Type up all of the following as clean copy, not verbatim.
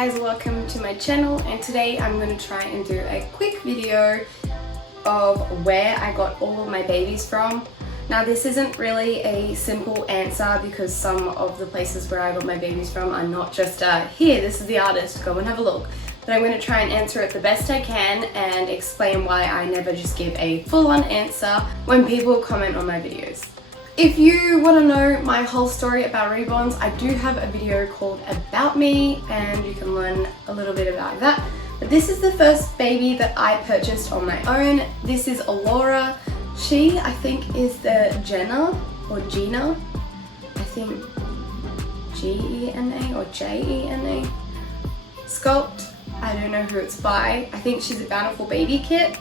guys, welcome to my channel, and today I'm going to try and do a quick video of where I got all of my babies from. Now this isn't really a simple answer because some of the places where I got my babies from are not just here, this is the artist, go and have a look. But I'm going to try and answer it the best I can and explain why I never just give a full-on answer when people comment on my videos. If you want to know my whole story about Reborns, I do have a video called About Me and you can learn a little bit about that. But this is the first baby that I purchased on my own. This is Alora. She, I think, is the Jenna or Gina. I think G-E-N-A or J-E-N-A sculpt. I don't know who it's by. I think she's a Bountiful Baby kit.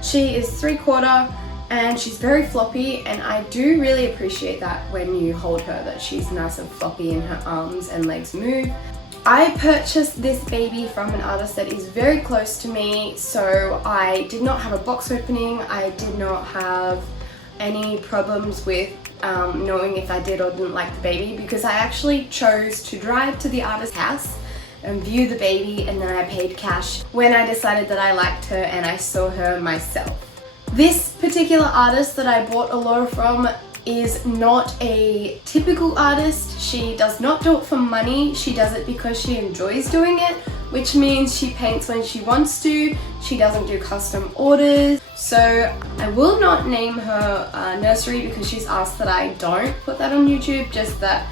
She is 3/4 and she's very floppy, and I do really appreciate that when you hold her, that she's nice and floppy and her arms and legs move. I purchased this baby from an artist that is very close to me, so I did not have a box opening. I did not have any problems with knowing if I did or didn't like the baby, because I actually chose to drive to the artist's house and view the baby, and then I paid cash when I decided that I liked her and I saw her myself. This particular artist that I bought Alora from is not a typical artist. She does not do it for money. She does it because she enjoys doing it, which means she paints when she wants to. She doesn't do custom orders. So I will not name her nursery because she's asked that I don't put that on YouTube, just that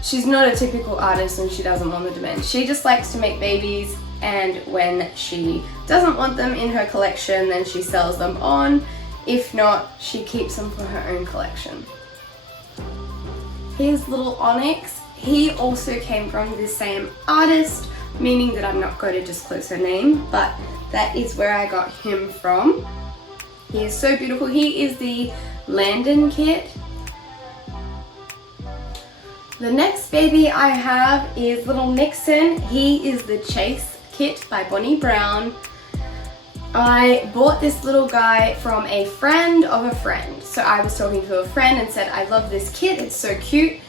she's not a typical artist and she doesn't want the demand. She just likes to make babies, and when she doesn't want them in her collection, then she sells them on. If not, she keeps them for her own collection. Here's little Onyx. He also came from the same artist, meaning that I'm not going to disclose her name, but that is where I got him from. He is so beautiful. He is the Landon kit. The next baby I have is little Nixon. He is the Chase kit by Bonnie Brown. I bought this little guy from a friend of a friend. So I was talking to a friend and said, I love this kit, it's so cute.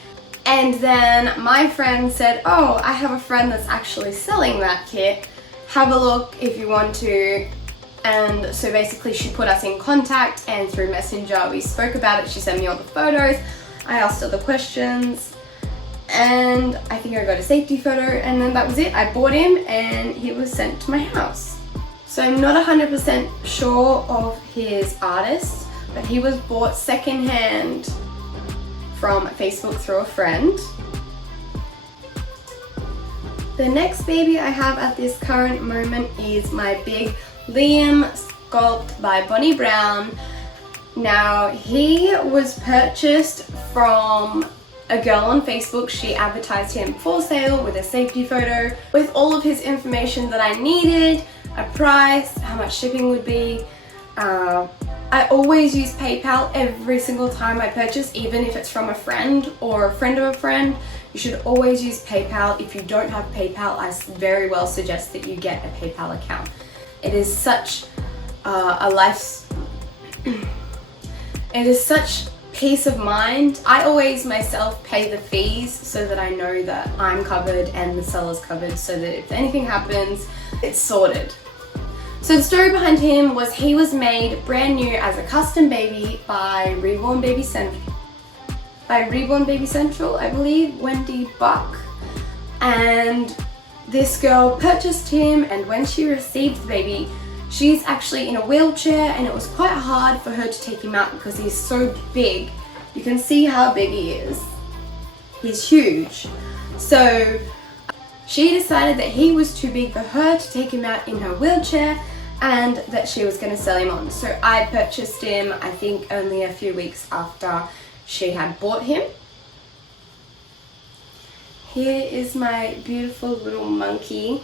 And then my friend said, oh, I have a friend that's actually selling that kit. Have a look if you want to. And so basically she put us in contact, and through Messenger we spoke about it. She sent me all the photos. I asked her the questions, and I think I got a safety photo, and then that was it. I bought him and he was sent to my house. So I'm not 100% sure of his artist, but he was bought secondhand from Facebook through a friend. The next baby I have at this current moment is my big Liam sculpt by Bonnie Brown. Now he was purchased from a girl on Facebook. She advertised him for sale with a safety photo with all of his information that I needed, a price, how much shipping would be. I always use PayPal every single time I purchase, even if it's from a friend or a friend of a friend. You should always use PayPal. If you don't have PayPal, I very well suggest that you get a PayPal account. It is such it is such peace of mind. I always myself pay the fees so that I know that I'm covered and the seller's covered, so that if anything happens, it's sorted. So the story behind him was he was made brand new as a custom baby by Reborn Baby Central, I believe, Wendy Buck. And this girl purchased him, and when she received the baby, she's actually in a wheelchair, and it was quite hard for her to take him out because he's so big. You can see how big he is. He's huge. So she decided that he was too big for her to take him out in her wheelchair, and that she was going to sell him on. So I purchased him, I think, only a few weeks after she had bought him. Here is my beautiful little monkey.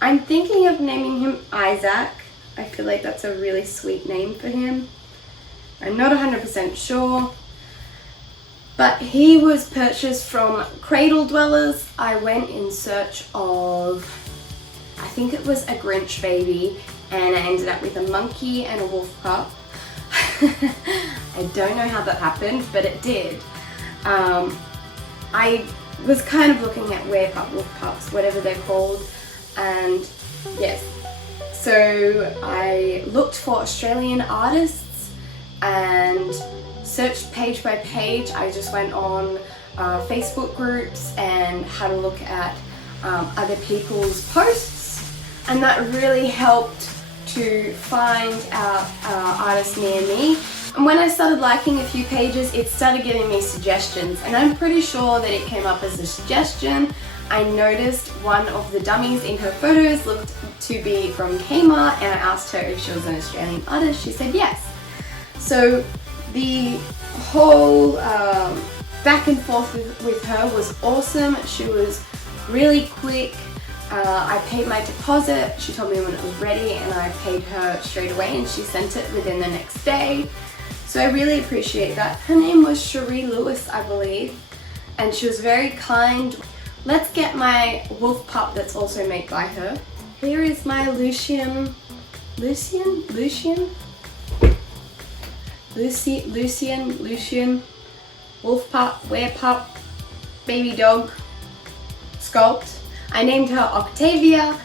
I'm thinking of naming him Isaac. I feel like that's a really sweet name for him. I'm not 100% sure. But he was purchased from Cradle Dwellers. I went in search of, I think it was a Grinch baby, and I ended up with a monkey and a wolf pup. I don't know how that happened, but it did. I was kind of looking at wear pup, wolf pups, whatever they're called, and yes. So I looked for Australian artists and searched page by page. I just went on Facebook groups and had a look at other people's posts, and that really helped to find out artists near me. And when I started liking a few pages, it started giving me suggestions, and I'm pretty sure that it came up as a suggestion. I noticed one of the dummies in her photos looked to be from Kmart, and I asked her if she was an Australian artist. She said yes. So the whole back and forth with her was awesome. She was really quick. I paid my deposit. She told me when it was ready, and I paid her straight away, and she sent it within the next day. So I really appreciate that. Her name was Cherie Lewis, I believe, and she was very kind. Let's get my wolf pup that's also made by her. Here is my Lucian wolf pup, wear pup, baby dog sculpt. I named her Octavia,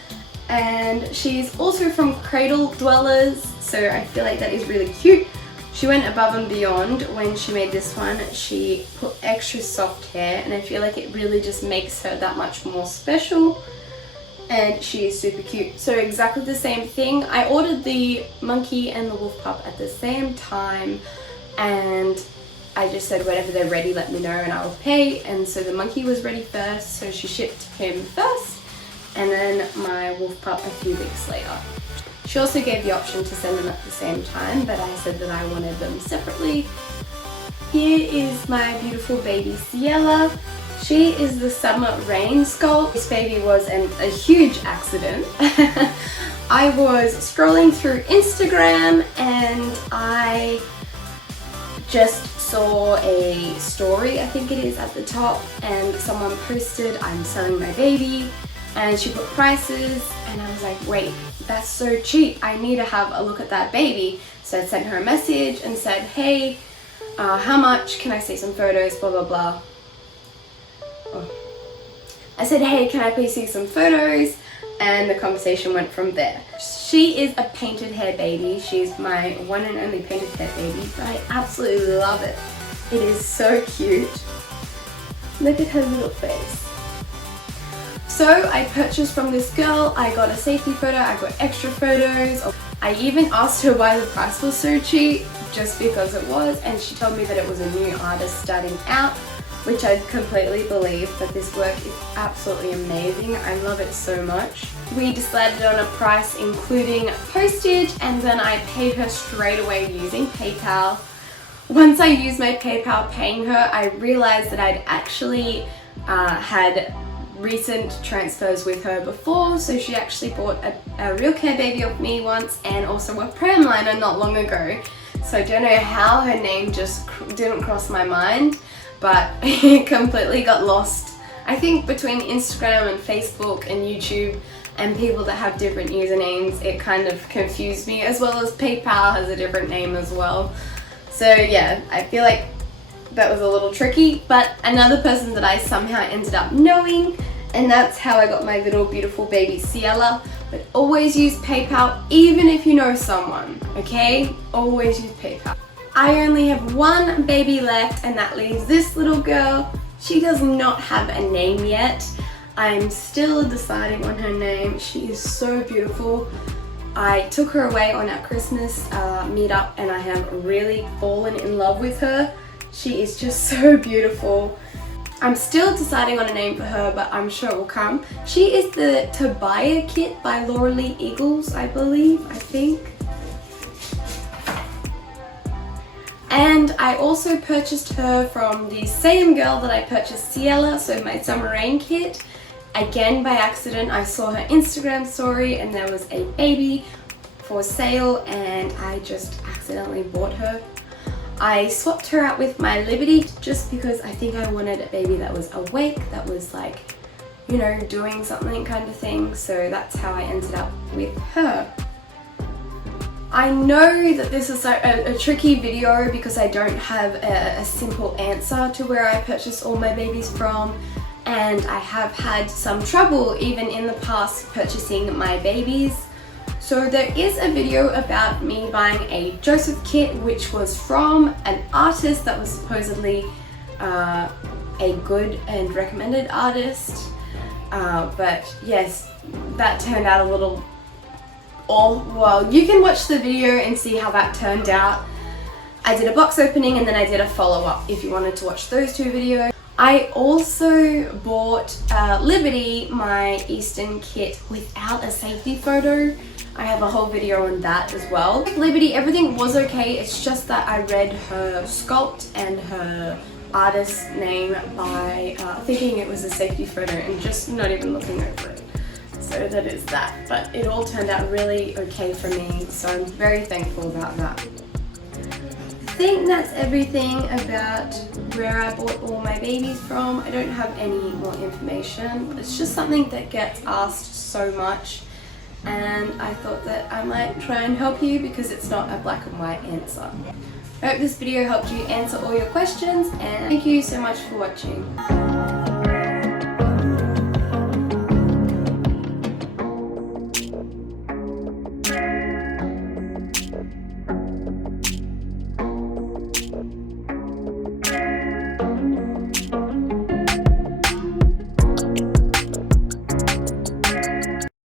and she's also from Cradle Dwellers, so I feel like that is really cute. She went above and beyond when she made this one. She put extra soft hair, and I feel like it really just makes her that much more special, and she is super cute. So exactly the same thing. I ordered the monkey and the wolf pup at the same time, and I just said whenever they're ready, let me know and I will pay. And so the monkey was ready first, so she shipped him first, and then my wolf pup a few weeks later. She also gave the option to send them at the same time, but I said that I wanted them separately. Here is my beautiful baby Ciela. She is the summer rain sculpt. This baby was a huge accident. I was scrolling through Instagram and I just saw a story, I think it is, at the top, and someone posted, I'm selling my baby, and she put prices, and I was like, wait, that's so cheap, I need to have a look at that baby. So I sent her a message and said, hey, how much, can I see some photos, blah blah blah. I said, hey, can I please see some photos? And the conversation went from there. She is a painted hair baby. She's my one and only painted hair baby, but I absolutely love it. It is so cute. Look at her little face. So I purchased from this girl. I got a safety photo, I got extra photos. I even asked her why the price was so cheap, just because it was, and she told me that it was a new artist starting out, which I completely believe, but this work is absolutely amazing. I love it so much. We decided on a price including postage, and then I paid her straight away using PayPal. Once I used my PayPal paying her, I realized that I'd actually had recent transfers with her before, so she actually bought a real care baby of me once, and also a pram liner not long ago. So I don't know how her name just didn't cross my mind, but it completely got lost. I think between Instagram and Facebook and YouTube and people that have different usernames, it kind of confused me, as well as PayPal has a different name as well. So yeah, I feel like that was a little tricky, but another person that I somehow ended up knowing, and that's how I got my little beautiful baby Ciela. But always use PayPal, even if you know someone, okay? Always use PayPal. I only have one baby left, and that leaves this little girl. She does not have a name yet. I'm still deciding on her name. She is so beautiful. I took her away on our Christmas meetup, and I have really fallen in love with her. She is just so beautiful. I'm still deciding on a name for her, but I'm sure it will come. She is the Tobiah kit by Laura Lee Eagles, I believe, I think. And I also purchased her from the same girl that I purchased Ciela, so my summer rain kit. Again, by accident, I saw her Instagram story and there was a baby for sale, and I just accidentally bought her. I swapped her out with my Liberty just because I think I wanted a baby that was awake, that was like, you know, doing something kind of thing. So that's how I ended up with her. I know that this is a tricky video because I don't have a simple answer to where I purchased all my babies from. and I have had some trouble even in the past purchasing my babies. So there is a video about me buying a Joseph kit, which was from an artist that was supposedly a good and recommended artist, but yes, that turned out a little well, you can watch the video and see how that turned out. I did a box opening and then I did a follow-up if you wanted to watch those two videos. I also bought Liberty, my Eastern kit, without a safety photo. I have a whole video on that as well. With Liberty, everything was okay. It's just that I read her sculpt and her artist name by thinking it was a safety photo and just not even looking over it. So that is that. But it all turned out really okay for me, so I'm very thankful about that. I think that's everything about where I bought all my babies from. I don't have any more information. It's just something that gets asked so much, and I thought that I might try and help you because it's not a black and white answer. I hope this video helped you answer all your questions, and thank you so much for watching.